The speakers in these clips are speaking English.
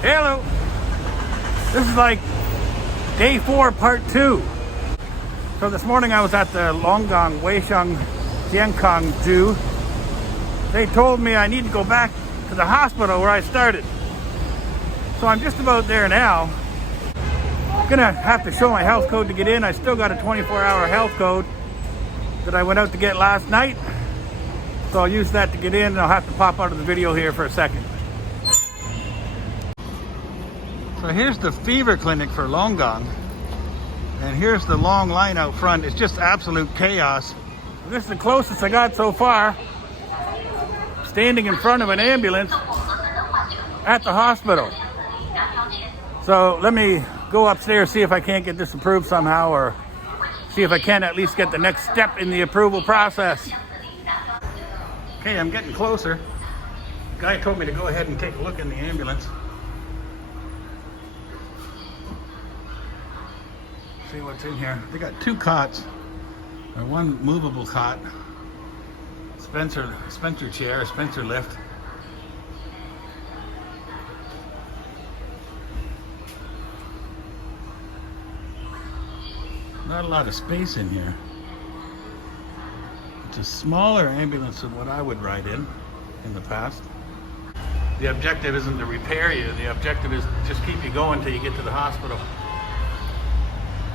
Hello. This is like day 4, part 2. So this morning I was at the Longgang Weisheng Jiankang Zoo. They told me I need to go back to the hospital where I started. So I'm just about there now. Gonna have to show my health code to get in. I still got a 24-hour health code that I went out to get last night. So I'll use that to get in, and I'll have to pop out of the video here for a second. So here's the fever clinic for Longgang. And here's the long line out front. It's just absolute chaos. This is the closest I got so far. Standing in front of an ambulance at the hospital. So let me go upstairs, see if I can't get this approved somehow, or see if I can at least get the next step in the approval process. Okay, I'm getting closer. The guy told me to go ahead and take a look in the ambulance. See what's in here. They got 2 cots, or 1 movable cot, Spencer chair, Spencer lift. Not a lot of space in here. It's a smaller ambulance than what I would ride in the past. The objective isn't to repair you. The objective is to just keep you going till you get to the hospital.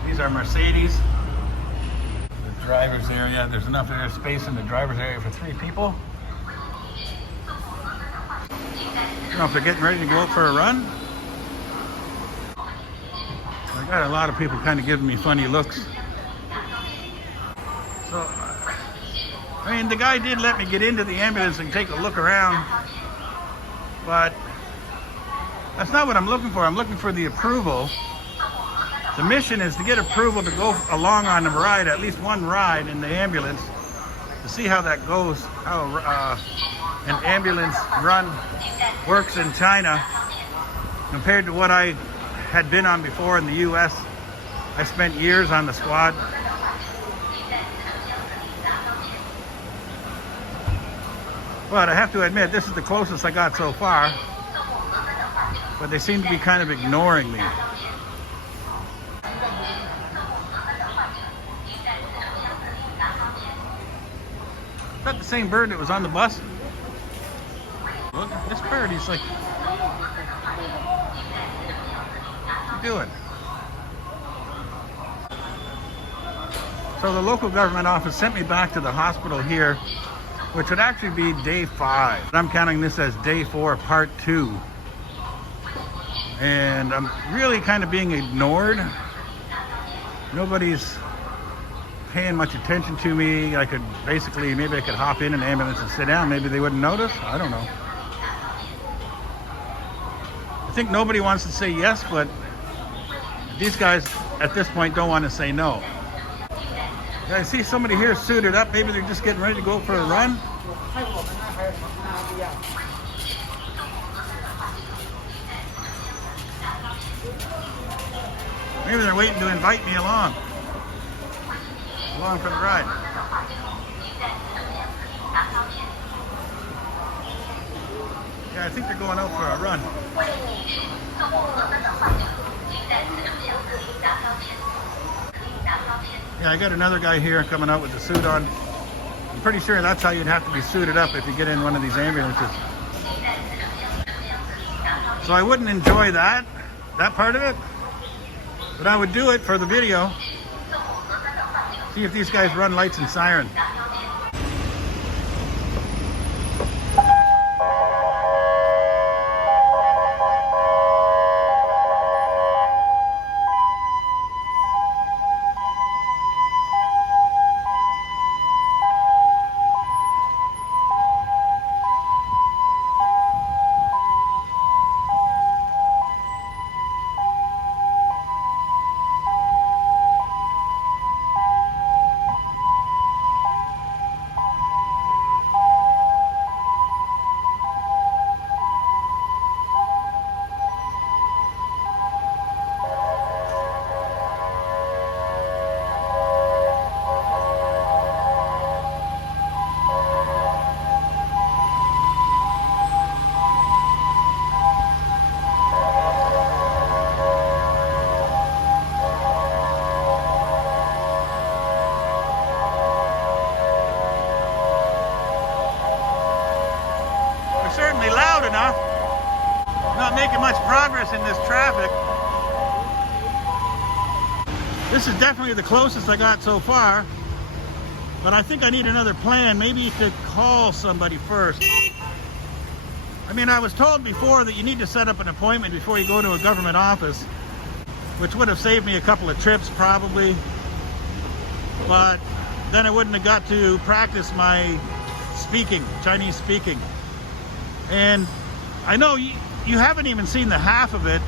These are Mercedes. The driver's area. There's enough air space in the driver's area for 3 people. I don't know if they're getting ready to go out for a run. I got a lot of people kind of giving me funny looks. So, I mean, the guy did let me get into the ambulance and take a look around, but that's not what I'm looking for. I'm looking for the approval. The mission is to get approval to go along on a ride, at least one ride in the ambulance, to see how that goes, how an ambulance run works in China compared to what I had been on before in the US. I spent years on the squad. But I have to admit, this is the closest I got so far. But they seem to be kind of ignoring me. Is that the same bird that was on the bus? Look, this bird, he's like, what's he doing? So the local government office sent me back to the hospital here, which would actually be day 5. I'm counting this as day 4, part 2. And I'm really kind of being ignored. Nobody's paying much attention to me. I could basically, maybe I could hop in an ambulance and sit down. Maybe they wouldn't notice. I don't know. I think nobody wants to say yes, but these guys at this point don't want to say no. I see somebody here suited up. Maybe they're just getting ready to go for a run. Maybe they're waiting to invite me along for the ride. Yeah, I think they're going out for a run. Yeah, I got another guy here coming out with the suit on. I'm pretty sure that's how you'd have to be suited up if you get in one of these ambulances. So I wouldn't enjoy that part of it, but I would do it for the video. See if these guys run lights and siren. Not making much progress in this traffic. This is definitely the closest I got so far, but I think I need another plan. Maybe to call somebody first. I mean, I was told before that you need to set up an appointment before you go to a government office, which would have saved me a couple of trips probably, but then I wouldn't have got to practice my speaking, Chinese speaking. And I know you haven't even seen the half of it.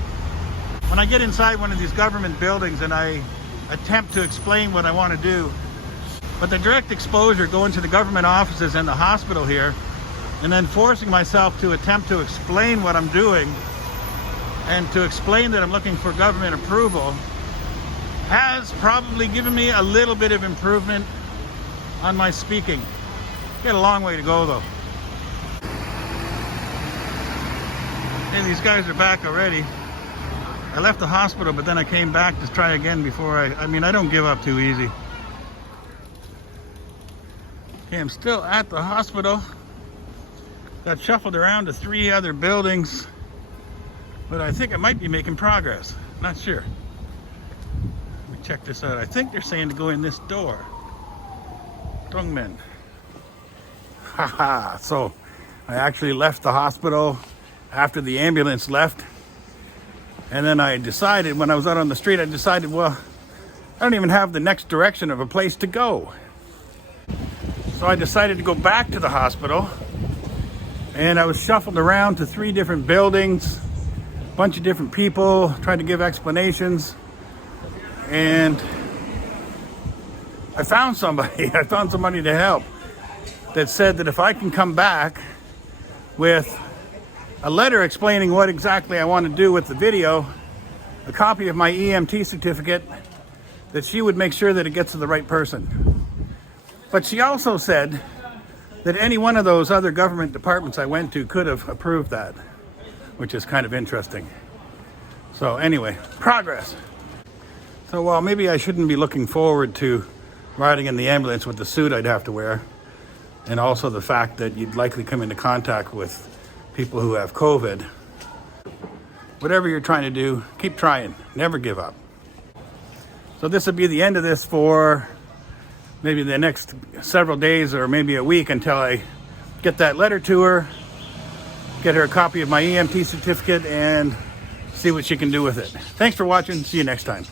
When I get inside one of these government buildings and I attempt to explain what I want to do, but the direct exposure going to the government offices and the hospital here, and then forcing myself to attempt to explain what I'm doing and to explain that I'm looking for government approval, has probably given me a little bit of improvement on my speaking. Got a long way to go though. And these guys are back already. I left the hospital, but then I came back to try again before I mean, I don't give up too easy. Okay, I'm still at the hospital. Got shuffled around to 3 other buildings, but I think I might be making progress. Not sure. Let me check this out. I think they're saying to go in this door. Dongmen. Haha. So I actually left the hospital after the ambulance left. And then I decided, when I was out on the street, I decided, well, I don't even have the next direction of a place to go. So I decided to go back to the hospital. And I was shuffled around to 3 different buildings, a bunch of different people, tried to give explanations. And I found somebody, I found somebody to help, that said that if I can come back with a letter explaining what exactly I want to do with the video, a copy of my EMT certificate, that she would make sure that it gets to the right person. But she also said that any one of those other government departments I went to could have approved that, which is kind of interesting. So anyway, progress. So while maybe I shouldn't be looking forward to riding in the ambulance with the suit I'd have to wear, and also the fact that you'd likely come into contact with people who have COVID, whatever you're trying to do, keep trying, never give up. So this will be the end of this for maybe the next several days or maybe a week until I get that letter to her, get her a copy of my EMT certificate, and see what she can do with it. Thanks for watching. See you next time.